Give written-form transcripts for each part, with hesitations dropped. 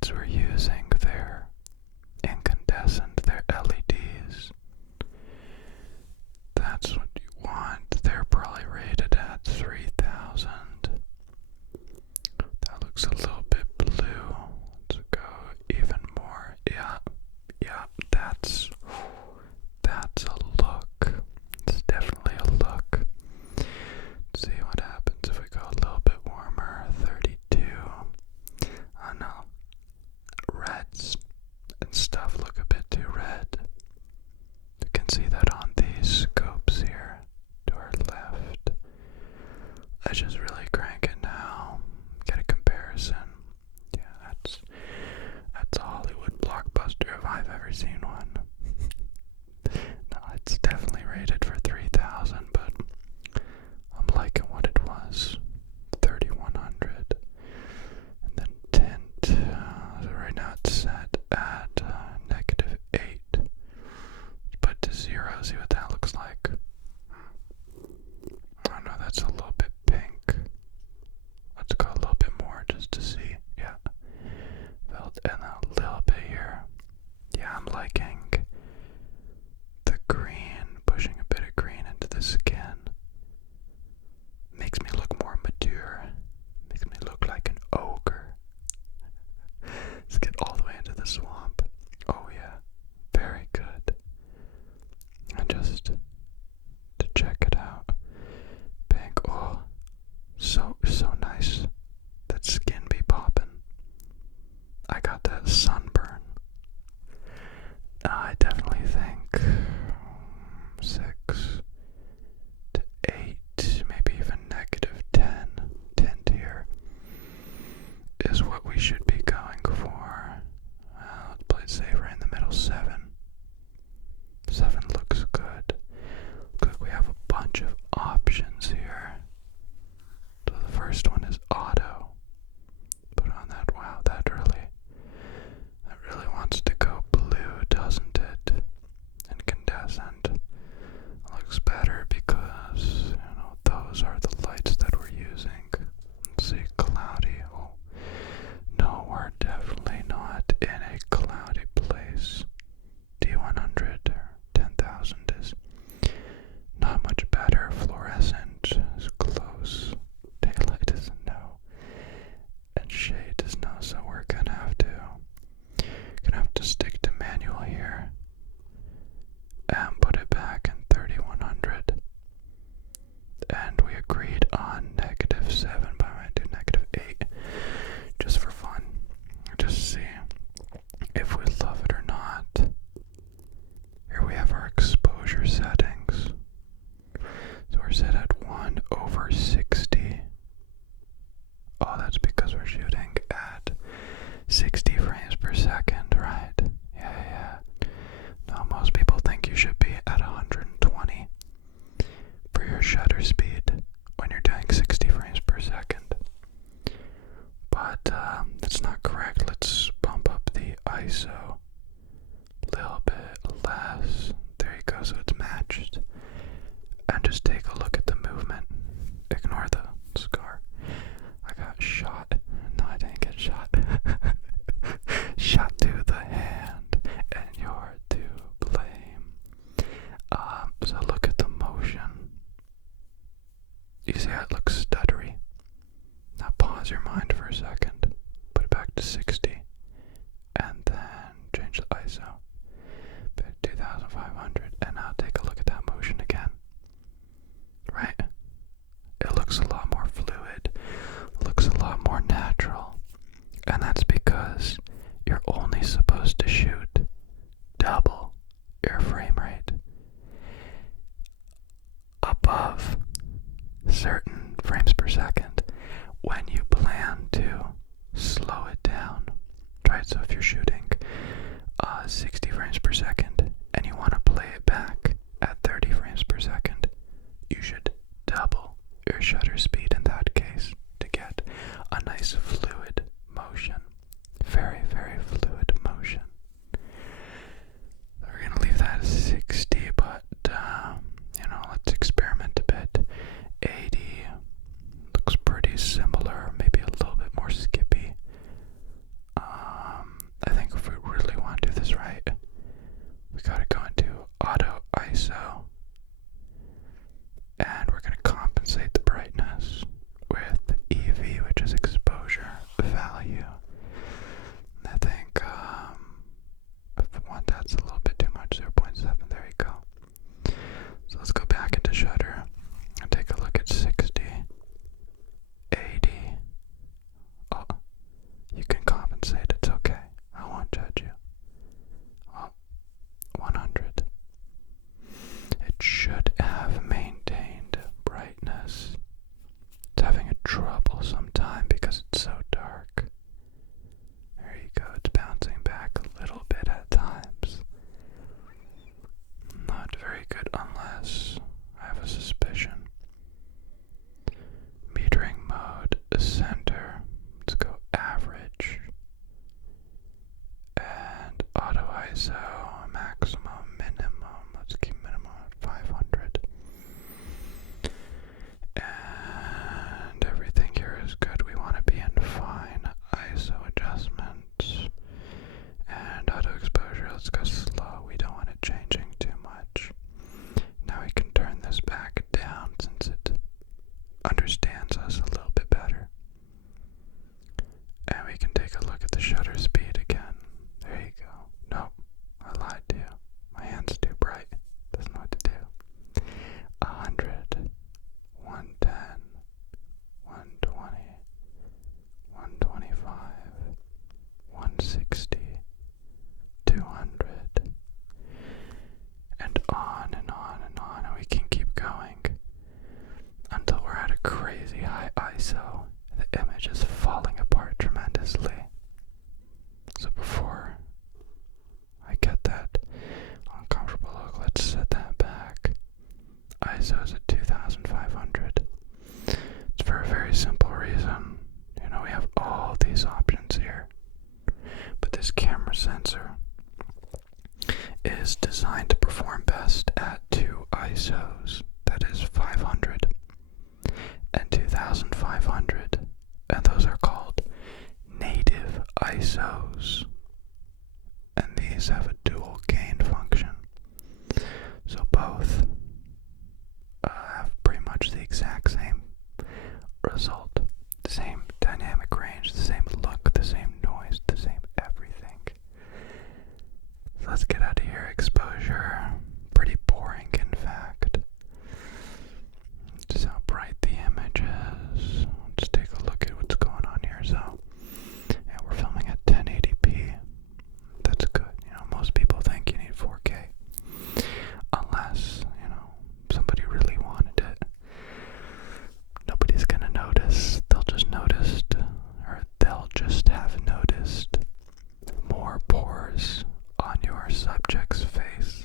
lights we're using, they're incandescent, they're LEDs. That's what you want. They're probably rated at 3,000. That looks a little bit blue. Let's go even more. Yeah, that's a look. It's definitely a look. Let's see what happens if we go a little bit warmer. 32. Oh no. Reds and stuff look a bit too red. You can see that on these scopes here to our left. Let's just really crank it now. Get a comparison. Yeah, that's a Hollywood blockbuster if I've ever seen one. No, it's definitely rated for 3,000, but I'm liking what it was. 3,100. And then tint. So right now it's set at -8. Let's put to 0, see what that looks like. Oh no, that's a little bit pink. Let's go a little bit more just to see. Yeah. Felt and a little bit here. Yeah, I'm liking the green, pushing a bit of green into the skin. Makes me look more mature. Makes me look like an ogre. Let's get all the way into the swamp. Oh yeah, very good. And just to check it out. Pink, oh, so nice. That skin be popping. I got that sunburn. I definitely think 6 to 8, maybe even -10 tint here is what we should be going for. Let's play it safe right in the middle. 7. 7 looks good. Looks like we have a bunch of options here. So the first one is auto. Put on that. Wow, that really wants to go blue, doesn't it? Incandescent. Looks better because, those are the lights that we're using. Let's see, cloudy. Oh, no, we're definitely not in a cloudy place. D100 or 10,000 is not much better. Fluorescent is close. Daylight is no. And shade is no, so we're gonna have to stick to manual here and put it back in 3,100. And we agreed on -7, but I might do -8 just for fun. Just see if we love it or not. Here we have our exposure settings. So we're set at 1/60. Oh, that's because we're shooting at 60 frames per second, right? Yeah. No, most people think you should be at 120 for your shutter speed when you're doing 60 frames per second. But that's not correct. Let's bump up the ISO a little bit less. There you go, so it's matched. And just take a look at the movement. Ignore the scar. I got shot. No, I didn't get shot. Shot to the hand, and you're to blame. So look at the motion. You see how it looks stuttery? Now pause your mind for a second. Put it back to 60. And then change the ISO. Put 2,500. And now take a look at that motion again. Right? It looks a lot more fluid. Looks a lot more natural. And that's because you're only supposed to shoot double your frame rate. Above certain frames per second when you plan to slow it down. Right, so if you're shooting 60 frames per second and you want to play it back at 30 frames per second, you should double your shutter speed in that case to get a nice fluid motion. Very, very fluid motion. We're going to leave that at 60, but, let's experiment a bit. 80 looks pretty similar, maybe a little bit more skippy. camera sensor is designed to perform best at 2 ISOs, that is 500 and 2500, and those are called native ISOs, and these have a dual gain function, so both have pretty much the exact same result, the same dynamic range, the same look, the same noise, the same everything. So let's get out of here. Exposure, pretty boring in fact. Just how bright the image is. Let's take a look at what's going on here. So, yeah, we're filming at 1080p. That's good. You know, most people think you need 4K. Unless, you know, somebody really wanted it. Nobody's gonna notice. They'll just have noticed more pores on your subject's face.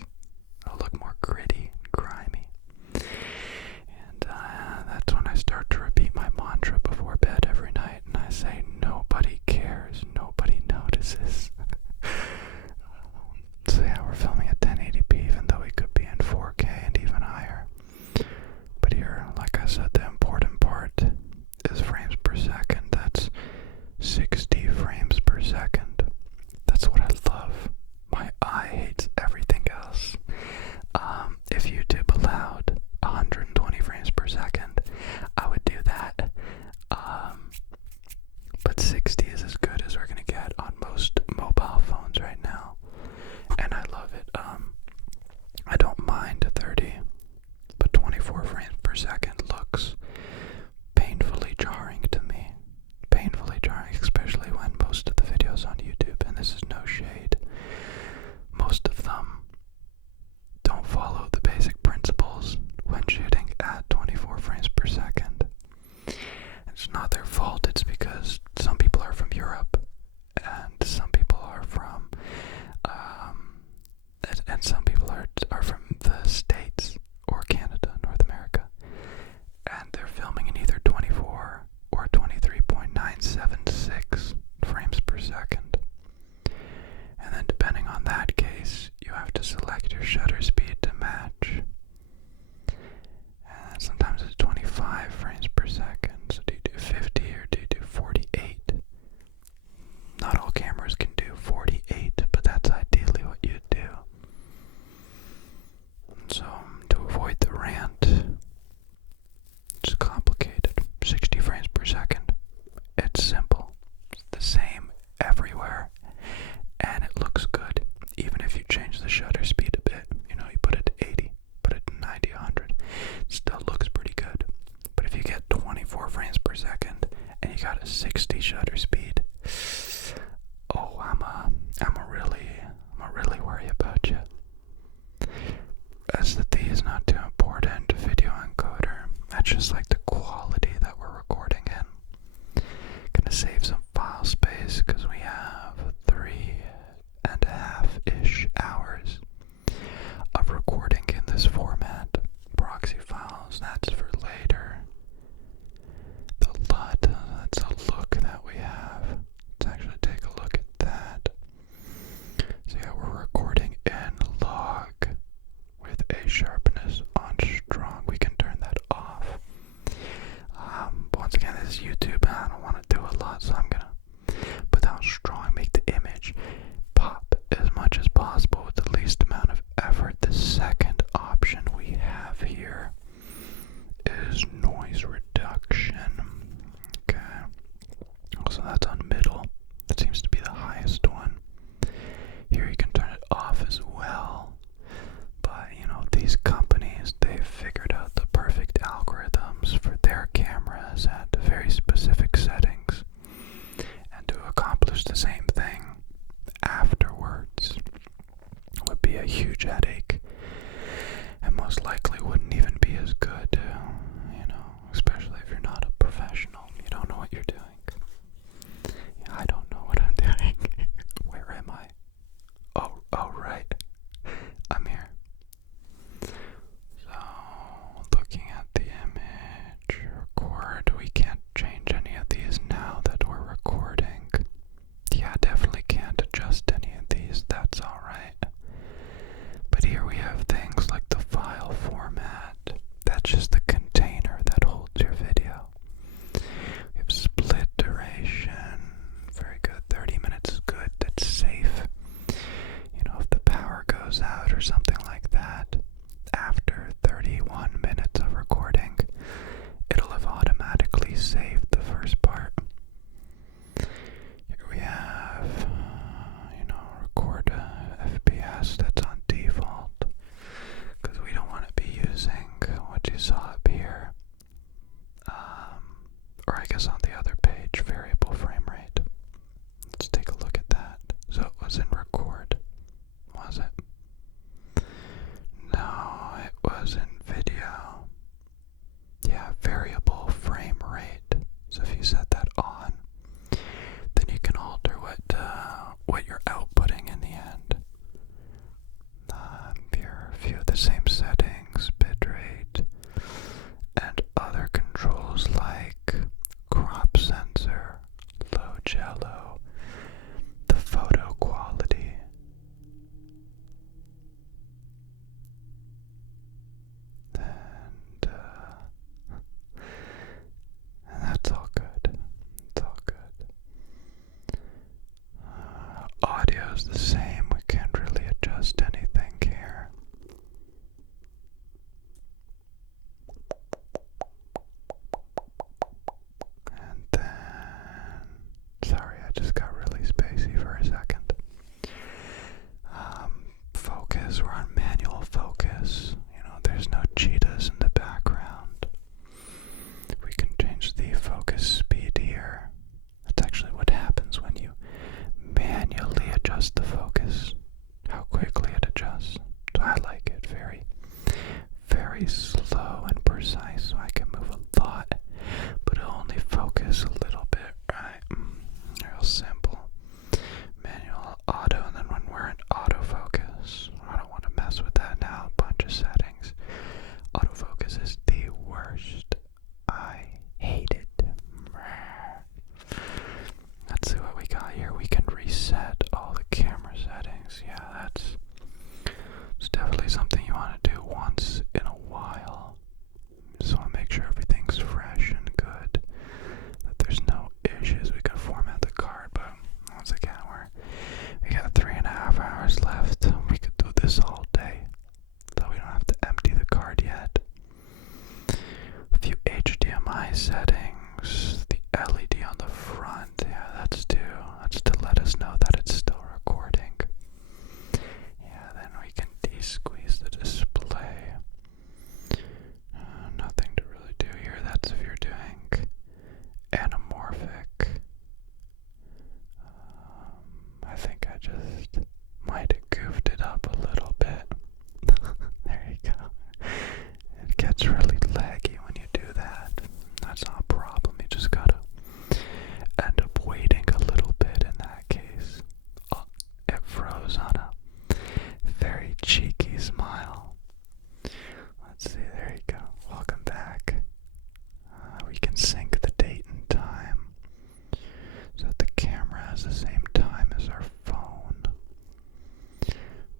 It'll look more gritty and grimy. And that's when I start to repeat my mantra before bed every night, and I say, nobody cares, nobody notices. So yeah, we're filming at 1080p, even though we could be in 4K and even higher. But here, like I said, the important part is frames per second. That's 60 frames per second. That's what I love. My eye hates everything else. If YouTube allowed 120 frames per second, I would do that. But 60 is as good as we're gonna get on most mobile phones right now, and I love it. I don't mind 30, but 24 frames per second looks painfully jarring to me. Painfully jarring, especially when most of the videos on YouTube, and this is no shade, most of them don't follow the basic principles when shooting at 24 frames per second. It's not their fault, it's because some people are from Europe, and some people are from, and some people are from the States, or Canada, North America, and they're filming in either 24 or 23.976 frames per second. And then depending on that case, you have to select your shutter speed to match. And sometimes it's 25 frames per second. So do you do 50 or do you do 48? Not all cameras can do 48, but that's ideally what you do. So to avoid the rant, it's complicated. 60 frames per second. It's simple. It's the same everywhere. And it looks good, even if you change the shutter speed a bit. You know, you put it to 80, put it to 90, 100. It still looks pretty good. But if you get 24 frames per second and you got a 60 shutter speed, oh, I'm really worry about you. SD is not too important. Video encoder, that's just like the quality that we're recording in. Gonna save some file space because we have 3.5-ish hours of recording in this format. Proxy files, that's for later. The LUT, that's a look that we have. Let's actually take a look at that. So yeah, we're recording in log with a sharpness on strong. We can turn that off. But once again, this is YouTube, and I don't want to do a lot, so I'm gonna put down strong, make the image pop as much as possible with the least amount of effort. The second option we have here is noise reduction. Okay, so that's on middle. That seems to be the highest one. Here you can turn it off as well. But, you know, these companies, they've figured out the perfect algorithms for their cameras at very specific settings. And to accomplish the same thing afterwards would be a huge headache. And most likely wouldn't even be as good, you know, especially if you're not a professional. You don't know what you're doing. Yeah, I don't know what I'm doing. Where am I? Oh, right. I'm here. So, looking at the image, record. We can't change any of these now that we're recording. Yeah, definitely can't adjust any of what you're outputting in the end. Here are a few of the same settings, bitrate, and other controls like crop sensor, low jello, the photo quality. And that's all good. It's all good. Audio's the same. We can't really adjust anything here. And then, sorry, I just got really spacey for a second. Focus, we're on manual focus. There's no cheetahs in the background. We can change the focus speed here. That's actually what happens when you manually adjust the focus, how quickly it adjusts. So I like it very, very slow and precise, so I can move a lot, but only focus a little bit, right? Real simple. Manual, auto, and then when we're in autofocus, I don't want to mess with that now, a bunch of settings. Autofocus is the worst. I hate it. Let's see what we got here. We can reset all the camera settings. Yeah, it's definitely something you want to do once in a while. Just want to make sure everything's fresh and good, that there's no issues. We can format the card, but once again, we got 3.5 hours left. We could do this all day, so we don't have to empty the card yet. A few HDMI settings, the LED on the front, yeah, that's to let us know that it's still recording. Yeah, then we can de-squeeze the display. Nothing to really do here. That's if you're doing anamorphic. I think I just might have goofed it up a little bit. There you go. It gets really laggy when you do that. That's not a problem. You just gotta end up waiting a little bit in that case. Oh, it froze on a very cheeky smile. Let's see, there you go. Welcome back. We can sync the date and time so that the camera has the same time as our phone.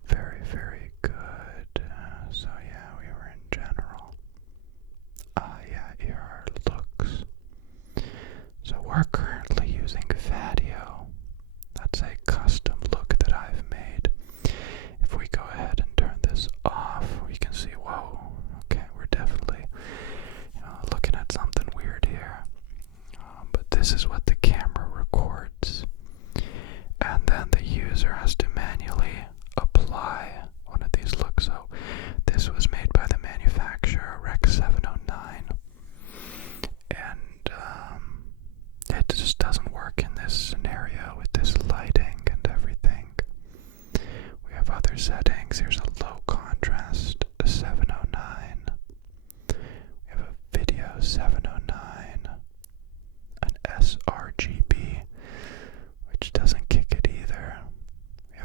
Very, very good. So yeah, we were in general. Yeah, here are looks. So we're currently using Vadio. That's a custom look that I've made. If we go ahead and turn this off, we can see, whoa, okay, we're definitely looking at something weird here. But this is what the camera records. And then the user has to manually apply one of these looks. So this was made by the manufacturer Rec 709. And it just doesn't work in this scenario with this lighting and everything. We have other settings. Here's a low contrast 709. We have a video 709. An sRGB, which doesn't kick it either. We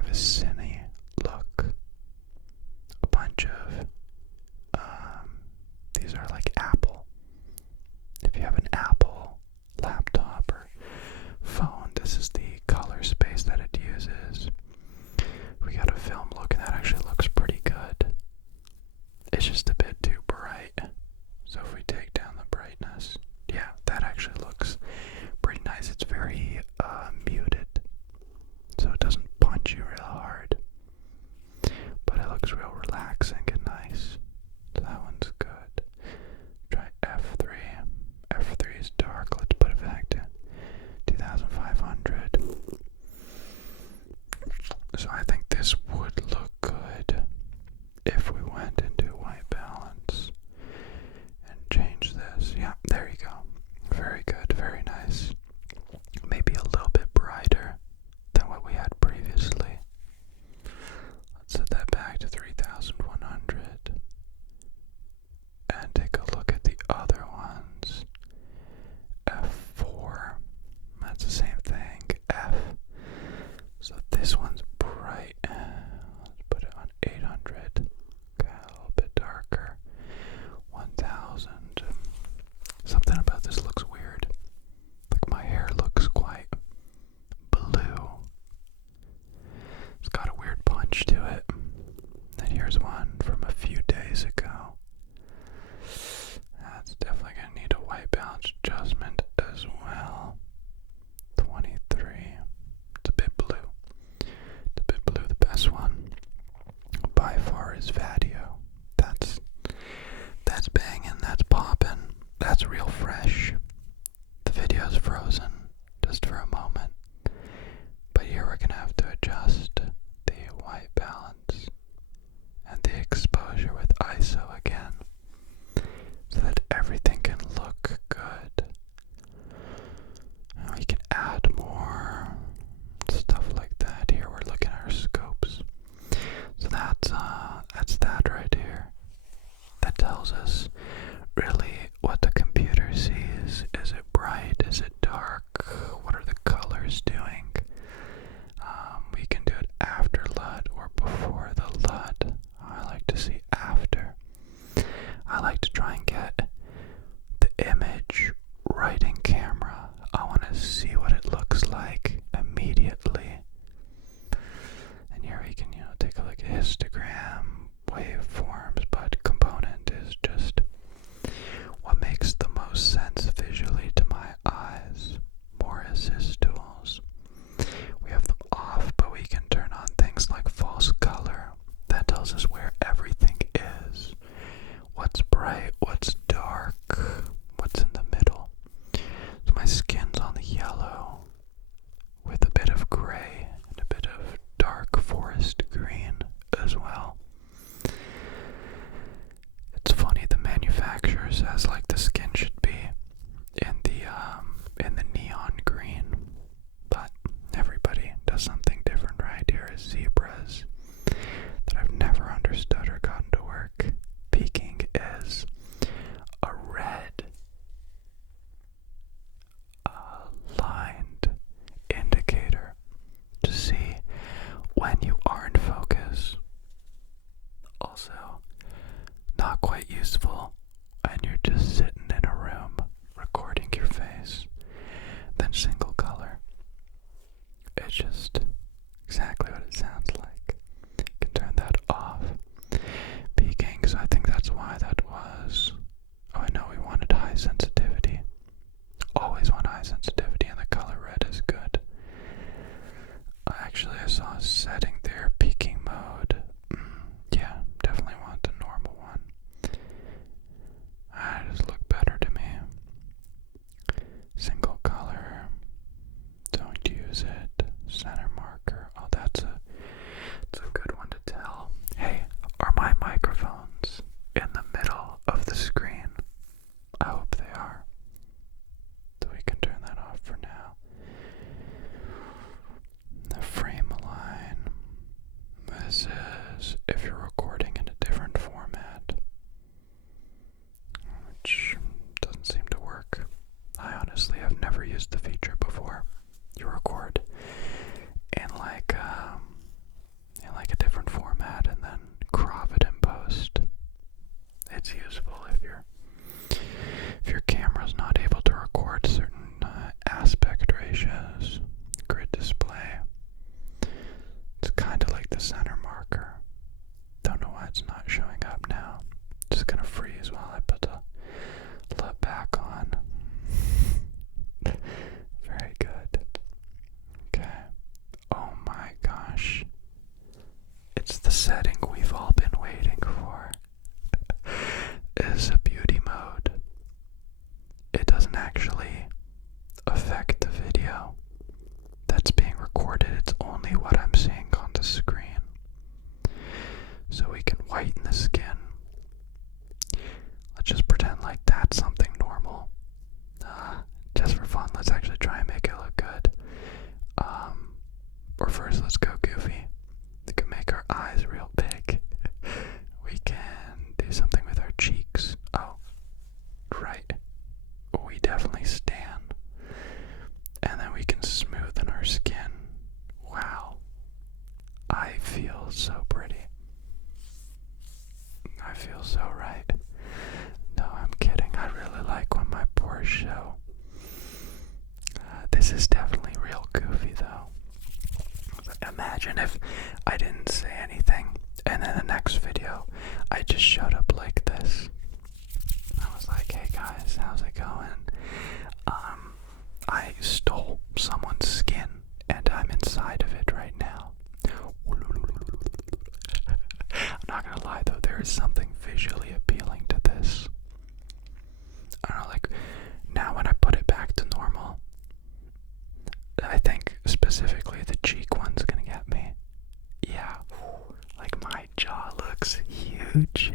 This one's bright. Let's put it on 800. Okay, a little bit darker. 1000. Something about this looks weird. Like my hair looks quite blue. It's got a weird punch to it. And here's one from a few days ago. That's definitely going to need a white balance adjustment as well. 23. It's a bit blue. It's a bit blue. The best one by far is Vadio. That's banging. That's popping. That's real fresh. The video's frozen just for a moment. But here we're going to have to adjust the white balance and the exposure with ISO again so that everything can look good. And we can add more stuff like that. Here we're looking at our scopes. So that's that right here. That tells us really what the computer sees. Is it bright? Is it dark? What are the colors doing? We can do it after LUT or before the LUT. I like to see after. I like to try and get the image right in camera. I want to see what it looks like immediately. And here we can, take a look at histogram, waveforms, but component is just what makes the most sense visually to my eyes. More assist tools. We have them off, but we can turn on things like false color. That tells us where everything is. What's bright, what's dark, what's in the middle. So my skin's on the yellow with a bit of gray and a bit of dark forest green as well. It's funny, the manufacturer says like the skin should be in the neon green, but everybody does something different, right? Here is zebras that I've never understood or gotten to work. Peking is a red lined indicator to see when you are in focus. Also, not quite useful when you're just sitting in a room recording your face. Then single color. It's just exactly what it sounds like. You can turn that off. Peaking, so I think that's why that was. Oh, I know we wanted high sensitivity. Always want high sensitivity, and the color red is good. Actually, I saw a setting there, peaking mode. Yeah, definitely want the normal one. That just look better to me. Single color. Don't use it. Center marker. Oh, that's a good one to tell. Hey, are my microphones in the middle of the screen? I hope they are. So we can turn that off for now. The frame align. This is if you're recording in a different format, which doesn't seem to work. I honestly have never used the feature before. You record in like a different format and then crop it in post. It's useful if your camera's not able to record certain aspect ratios, grid display. It's kind of like the center marker. Don't know why it's not showing up now. Just gonna freeze while I put the LUT back on. Very good. Okay. Oh my gosh. It's the setting we've all been waiting for. Is a beauty mode. It doesn't actually affect the video that's being recorded. It's only what I'm seeing on the screen. So we can whiten the skin. Let's just pretend like that's something normal. Just for fun, let's actually try and make it look good. Or first, let's go goofy. We can make our eyes real big. We can do something with our cheeks. Oh, right. We definitely stand. And then we can smoothen our skin. Wow. feels so pretty. I feel so right. No, I'm kidding. I really like when my pores show. This is definitely real goofy though. Imagine if I didn't say anything and then the next video I just showed up like this. I was like, hey guys, how's it going? I stole someone's skin and I'm inside of it right now. I'm not gonna lie though, there is something visually appealing to this. I don't know, like, now when I put it back to normal, I think specifically the cheek one's gonna get me. Yeah, like my jaw looks huge.